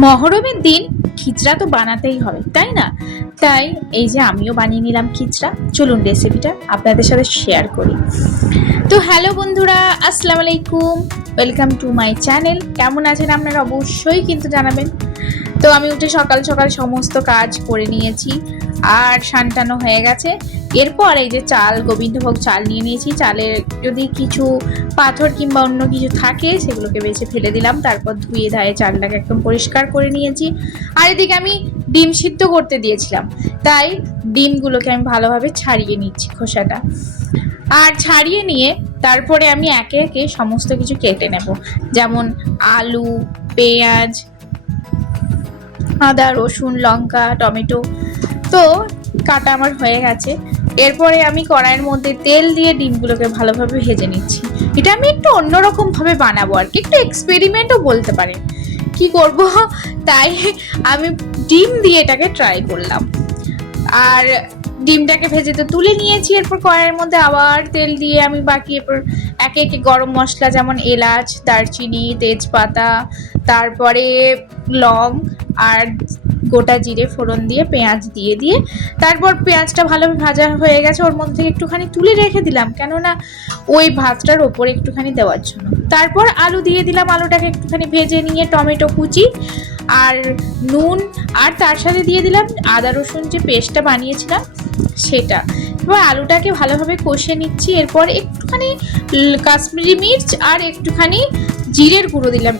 মহরমের দিন খিচড়া তো বানাতেই হবে, তাই না? তাই এই যে আমিও বানিয়ে নিলাম খিচড়া। চলুন রেসিপিটা আপনাদের সাথে শেয়ার করি। তো হ্যালো বন্ধুরা, আসসালামু আলাইকুম, ওয়েলকাম টু মাই চ্যানেল। কেমন আছেন আপনারা অবশ্যই কিন্তু জানাবেন। তো আমি উঠে সকাল সকাল সমস্ত কাজ করে নিয়েছি আর সানটানো হয়ে গেছে। এরপর এই যে চাল, গোবিন্দভোগ চাল নিয়ে নিয়েছি। চালের যদি কিছু পাথর কিংবা অন্য কিছু থাকে সেগুলোকে বেছে ফেলে দিলাম। তারপর ধুয়ে ধায়ে চালটাকে একদম পরিষ্কার করে নিয়েছি। আর এদিকে আমি ডিম সিদ্ধ করতে দিয়েছিলাম, তাই ডিমগুলোকে আমি ভালোভাবে ছাড়িয়ে নিচ্ছি খোসাটা। আর ছাড়িয়ে নিয়ে তারপরে আমি একে একে সমস্ত কিছু কেটে নেব, যেমন আলু, পেঁয়াজ, আদা, রসুন, লঙ্কা, টমেটো। তো কাটা আমার হয়ে গেছে। এরপরে আমি কড়াইয়ের মধ্যে তেল দিয়ে ডিমগুলোকে ভালোভাবে ভেজে নিচ্ছি। এটা আমি একটু অন্যরকম ভাবে বানাবো আর কি, একটু এক্সপেরিমেন্টও বলতে পারেন। কি করব, তাই আমি ডিম দিয়ে এটাকে ট্রাই করলাম। আর ডিমটাকে ভেজে তো তুলে নিয়েছি। এরপর কড়াইয়ের মধ্যে আবার তেল দিয়ে আমি বাকি এরপর একে একে গরম মশলা যেমন এলাচ, দারচিনি, তেজপাতা, তারপরে লং আর গোটা জিরে ফোড়ন দিয়ে পেঁয়াজ দিয়ে তারপর পেঁয়াজটা ভালোভাবে ভাজা হয়ে গেছে, ওর মধ্যে থেকে একটুখানি তুলে রেখে দিলাম, কেননা ওই ভাতটার ওপরে একটুখানি দেওয়ার জন্য। তারপর আলু দিয়ে দিলাম, আলুটাকে একটুখানি ভেজে নিয়ে টমেটো কুচি আর নুন, আর তার সাথে দিয়ে দিলাম আদা রসুন যে পেস্টটা বানিয়েছিলাম সেটা। এবার আলুটাকে ভালোভাবে কষে নিচ্ছি। এরপর একটুখানি কাশ্মীরি মির্চ আর একটুখানি জিরের গুঁড়ো দিলাম,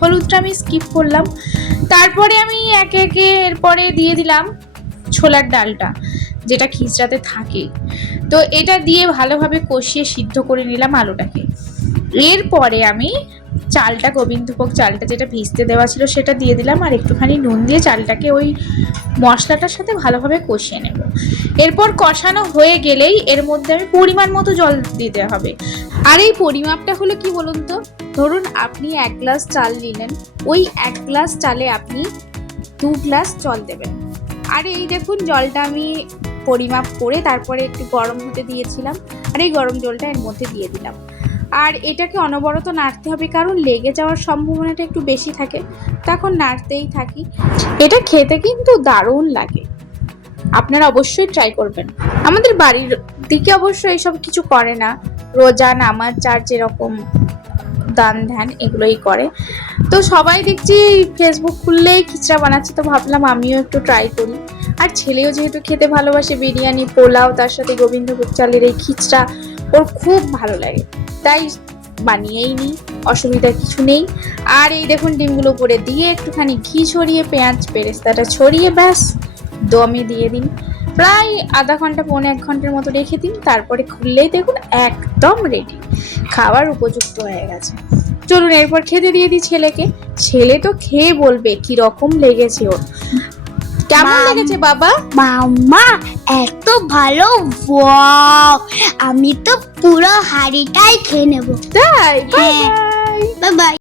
হলুদটা আমি স্কিপ করলাম। তারপরে আমি একে একে এরপরে দিয়ে দিলাম ছোলার ডালটা, যেটা খিচড়াতে থাকে। তো এটা দিয়ে ভালোভাবে কষিয়ে সিদ্ধ করে নিলাম আলুটাকে। এরপরে আমি চালটা, গোবিন্দভোগ চালটা যেটা ভিজতে দেওয়া ছিল সেটা দিয়ে দিলাম, আর একটুখানি নুন দিয়ে চালটাকে ওই মশলাটার সাথে ভালোভাবে কষিয়ে নেব। এরপর কষানো হয়ে গেলেই এর মধ্যে আমি পরিমাণ মতো জল দিতে হবে। আর এই পরিমাপটা হলো কি বলুন তো, ধরুন আপনি 1 গ্লাস চাল নিলেন, ওই 1 গ্লাস চালে আপনি 2 গ্লাস জল দেবেন। আর এই দেখুন জলটা আমি পরিমাপ করে তারপরে একটু গরম হতে দিয়েছিলাম, আর এই গরম জলটা এর মধ্যে দিয়ে দিলাম। আর এটাকে অনবরত নাড়তে হবে, কারণ লেগে যাওয়ার সম্ভাবনাটা একটু বেশি থাকে, তখন নাড়তেই থাকি। এটা খেতে কিন্তু দারুণ লাগে, আপনারা অবশ্যই ট্রাই করবেন। আমাদের বাড়ির দিকে অবশ্য এইসব কিছু করে না, রোজা, নামাজ, যার যেরকম দান ধ্যান এগুলোই করে। তো সবাই দেখছি ফেসবুক খুললেই খিচড়া বানাচ্ছে, তো ভাবলাম আমিও একটু ট্রাই করি। আর ছেলেও যেহেতু খেতে ভালোবাসে, বিরিয়ানি, পোলাও, তার সাথে গোবিন্দভোগ চালের এই খিচড়া ওর খুব ভালো লাগে, তাই বানিয়েই নিই, অসুবিধা কিছু নেই। আর এই দেখুন ডিমগুলো করে দিয়ে একটুখানি ঘি ছড়িয়ে পেঁয়াজ বেরেস্তাটা ছড়িয়ে ব্যাস দমে দিয়ে দিন। প্রায় আধা ঘন্টা, পৌনে 1 ঘন্টার মতো রেখে দিন। তারপরে খুললেই দেখুন একদম রেডি, খাওয়ার উপযুক্ত হয়ে গেছে। চলুন এরপর খেতে দিয়ে দিই ছেলেকে। ছেলে তো খেয়ে বলবে কি রকম লেগেছে ওর। কেমন লেগেছে বাবা? মাম্মা এত ভালো, ওয়াও! আমি তো পুরো হাঁড়িটাই খেয়ে নেব। তাই? হ্যাঁ, বাই বাই।